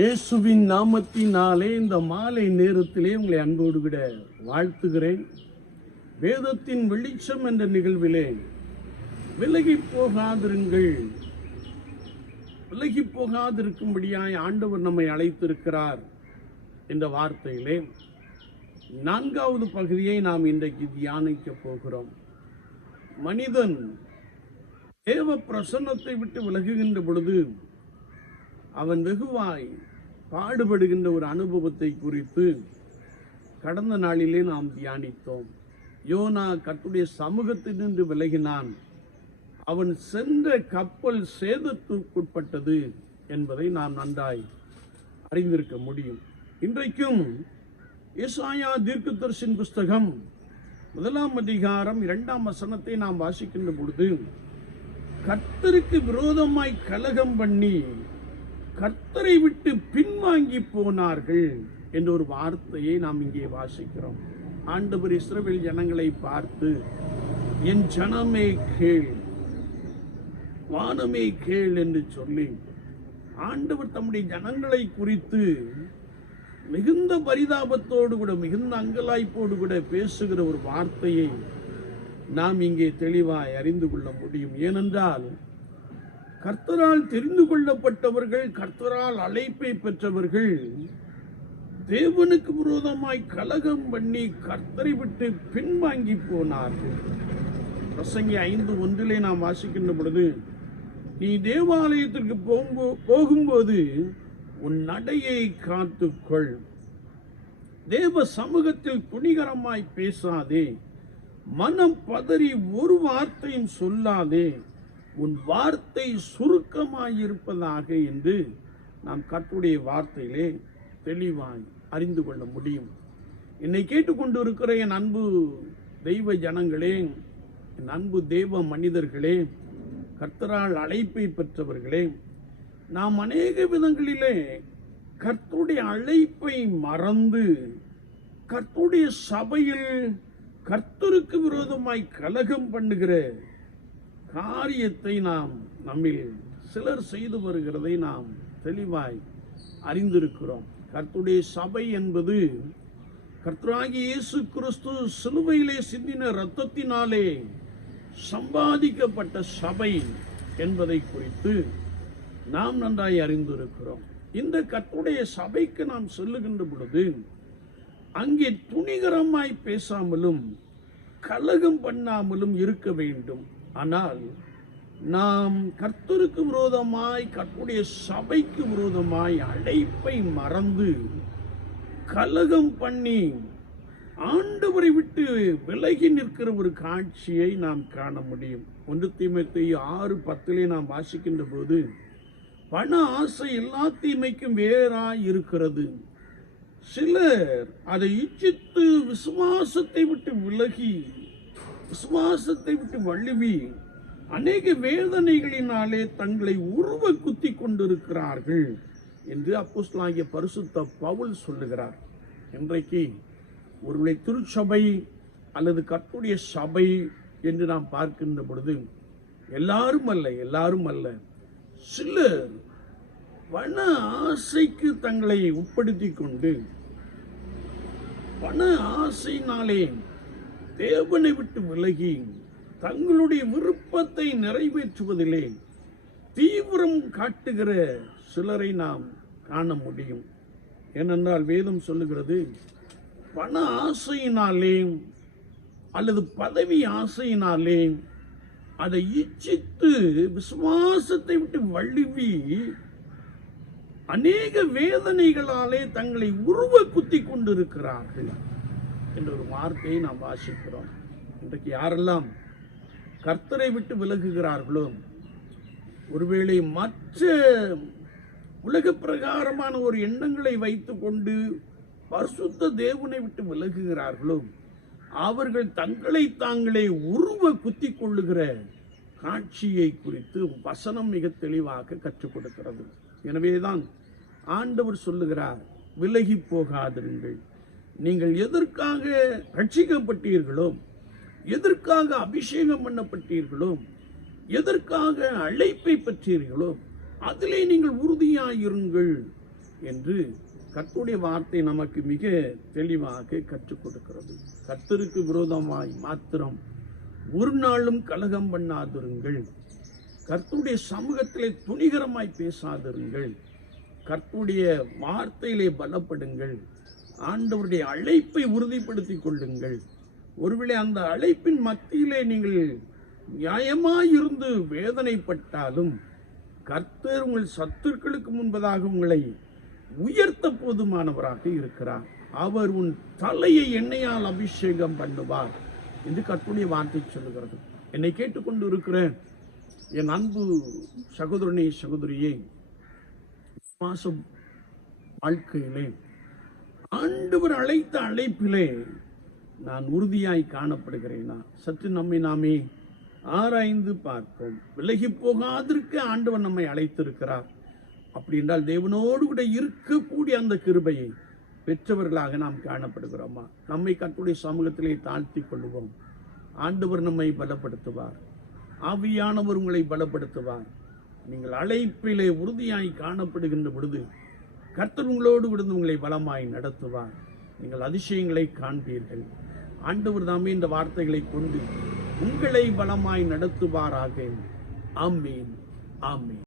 இயேசுவின் நாமத்தினாலே இந்த மாலை நேரத்திலே உங்களை அன்போடு விட வாழ்த்துகிறேன். வேதத்தின் வெளிச்சம் என்ற நிகழ்விலே விலகி போகாதிருக்கும்படியாய் ஆண்டவர் நம்மை அழைத்திருக்கிறார் என்ற வார்த்தையிலே 4வது பகுதியை நாம் இன்றைக்கு தியானிக்க போகிறோம். மனிதன் தேவ பிரசன்னத்தை விட்டு விலகுகின்ற பொழுது அவன் வெகுவாய் பாடுபடுகின்ற ஒரு அனுபவத்தை குறித்து கடந்த நாளிலே நாம் தியானித்தோம். யோனா கர்த்தருடைய சமூகத்தினின்று விலகினான். அவன் சென்ற கப்பல் சேதத்துக்குட்பட்டது என்பதை நாம் நன்றாய் அறிந்திருக்க முடியும். இன்றைக்கும் ஏசாயா தீர்க்கதரிசியின் புஸ்தகம் 1ஆம் அதிகாரம் 2ஆம் வசனத்தை நாம் வாசிக்கின்ற பொழுது, கர்த்தருக்கு விரோதமாய் கலகம் பண்ணி கர்த்தரை விட்டு பின்வாங்கி போனார்கள் என்ற ஒரு வார்த்தையை நாம் இங்கே வாசிக்கிறோம். ஆண்டவர் இஸ்ரவேல் ஜனங்களை பார்த்து, என் ஜனமே கேள், வானமே கேள் என்று சொல்லி ஆண்டவர் தம்முடைய ஜனங்களை குறித்து மிகுந்த பரிதாபத்தோடு கூட, மிகுந்த அங்கலாய்ப்போடு கூட பேசுகிற ஒரு வார்த்தையை நாம் இங்கே தெளிவாய் அறிந்து கொள்ள முடியும். ஏனென்றால் கர்த்தரால் தெரிந்து கொள்ளப்பட்டவர்கள், கர்த்தரால் அழைப்பை பெற்றவர்கள் தேவனுக்கு விரோதமாய் கலகம் பண்ணி கர்த்தரை விட்டு பின்வாங்கி போனார்கள். பிரசங்கி 5:1 நாம் வாசிக்கின்ற பொழுது, நீ தேவாலயத்திற்கு போகும்போது உன் நடையை காத்துக்கொள், தேவ சமூகத்தில் துணிகரமாய் பேசாதே, மனம் பதறி ஒரு வார்த்தையும் சொல்லாதே, உன் வார்த்தை சுருக்கமாயிருப்பதாக என்று நாம் கர்த்தருடைய வார்த்தையிலே தெளிவாய் அறிந்து கொள்ள முடியும். என்னை கேட்டுக்கொண்டு இருக்கிற என் அன்பு தெய்வ ஜனங்களே, என் அன்பு தேவ மனிதர்களே, கர்த்தரால் அழைப்பை பெற்றவர்களே, நாம் அநேக விதங்களிலே கர்த்தருடைய அழைப்பை மறந்து கர்த்தருடைய சபையில் கர்த்தருக்கு விரோதமாய் கலகம் பண்ணுகிற காரியத்தை நாம் நம்மில் சிலர் செய்து வருகிறதை நாம் தெளிவாய் அறிந்திருக்கிறோம். கர்த்தருடைய சபை என்பது கர்த்தராகிய இயேசு கிறிஸ்து சிலுவையிலே சிந்தின இரத்தத்தினாலே சம்பாதிக்கப்பட்ட சபை என்பதை குறித்து நாம் நன்றாய் அறிந்திருக்கிறோம். இந்த கர்த்தருடைய சபைக்கு நாம் செல்லுகின்ற பொழுது அங்கே துணிகரமாய் பேசாமலும் கலகம் பண்ணாமலும் இருக்க வேண்டும். ஆனால் நாம் கர்த்தருக்கு விரோதமாய், கர்த்தருடைய சபைக்கு விரோதமாய் அழைப்பை மறந்து கலகம் பண்ணி ஆண்டவரை விட்டு விலகி நிற்கிற ஒரு காட்சியை நாம் காண முடியும். 1 தீமோத்தேயு 6:10 நாம் வாசிக்கின்ற போது, பண ஆசை எல்லா தீமைக்கும் வேறாய் இருக்கிறது, சிலர் அதை இச்சித்து விசுவாசத்தை விட்டு விலகி, விசுவாசத்தை விட்டு வழுவி அநேக வேதனைகளினாலே தங்களை உருவ குத்தி கொண்டிருக்கிறார்கள் என்று அப்போஸ்தலனாகிய பரிசுத்த பவுல் சொல்லுகிறார். இன்றைக்கு ஒருவேளை திருச்சபை அல்லது கர்த்தருடைய சபை என்று நாம் பார்க்கின்ற பொழுது எல்லாரும் அல்ல, சிலர் பண ஆசைக்கு தங்களை உட்படுத்தி கொண்டு பண ஆசையினாலே தேவனை விட்டு விலகி தங்களுடைய விருப்பத்தை நிறைவேற்றுவதிலே தீவிரம் காட்டுகிற சிலரை நாம் காண முடியும். ஏனென்றால் வேதம் சொல்லுகிறது, பண ஆசையினாலே அல்லது பதவி ஆசையினாலே அதை இச்சித்து விசுவாசத்தை விட்டு வழுவி அநேக வேதனைகளாலே தங்களை உருவ குத்தி கொண்டிருக்கிறார்கள் என்ற ஒரு வார்த்தையை நாம் வாசிக்கிறோம். இன்றைக்கு யாரெல்லாம் கர்த்தரை விட்டு விலகுகிறார்களோ, ஒருவேளை மற்ற உலக பிரகாரமான ஒரு எண்ணங்களை வைத்துக் கொண்டு பரிசுத்த தேவனை விட்டு விலகுகிறார்களோ, அவர்கள் தங்களை தாங்களே உருவ குத்தி கொள்ளுகிற காட்சியை குறித்து வசனம் மிக தெளிவாக கற்றுக் கொடுக்கிறது. எனவேதான் ஆண்டவர் சொல்லுகிறார், விலகி போகாதிருங்கள். நீங்கள் எதற்காக ரட்சிக்கப்பட்டீர்களோ, எதற்காக அபிஷேகம் பண்ணப்பட்டீர்களோ, எதற்காக அழைப்பை பெற்றீர்களோ, அதிலே நீங்கள் உறுதியாயிருங்கள் என்று கர்த்தருடைய வார்த்தை நமக்கு மிக தெளிவாக கற்றுக் கொடுக்கிறது. கர்த்தருக்கு விரோதமாய் மாத்திரம் ஒரு நாளும் கலகம் பண்ணாதிருங்கள். கர்த்தருடைய சமூகத்திலே துணிகரமாய் பேசாதிருங்கள். கர்த்தருடைய வார்த்தையிலே பலப்படுங்கள். ஆண்டவருடைய அழைப்பை உறுதிப்படுத்திக் கொள்ளுங்கள். ஒருவேளை அந்த அழைப்பின் மத்தியிலே நீங்கள் நியாயமாயிருந்து வேதனைப்பட்டாலும் கர்த்தர் உங்கள் சத்துருக்களுக்கு முன்பதாக உங்களை உயர்த்த போதுமானவராக இருக்கிறார். அவர் உன் தலையை எண்ணெயால் அபிஷேகம் பண்ணுவார் என்று கர்த்தருடைய வார்த்தை சொல்லுகிறது. என்னை கேட்டுக்கொண்டு இருக்கிற என் அன்பு சகோதரனே, சகோதரியே, விசுவாச வாழ்க்கையிலே ஆண்டவர் அழைத்த அழைப்பிலே நான் உறுதியாய் காணப்படுகிறேனா? சற்று நம்மை நாமே ஆராய்ந்து பார்ப்போம். விலகி போகாதிருக்க ஆண்டவர் நம்மை அழைத்திருக்கிறார். அப்படி என்றால் தேவனோடு கூட இருக்கக்கூடிய அந்த கிருபையை பெற்றவர்களாக நாம் காணப்படுகிறோமா? நம்மை கர்த்தருடைய சமூகத்திலே தாழ்த்தி கொள்வோம். ஆண்டவர் நம்மை பலப்படுத்துவார். ஆவியானவர் உங்களை பலப்படுத்துவார். நீங்கள் அழைப்பிலே உறுதியாய் காணப்படுகின்ற பொழுது கர்த்தர் உங்களோடு விழுந்து உங்களை பலமாய் நடத்துவார். நீங்கள் அதிசயங்களை காண்பீர்கள். ஆண்டவர் தாமே இந்த வார்த்தைகளை கொண்டு உங்களை பலமாய் நடத்துவாராக. ஆமென், ஆமென்.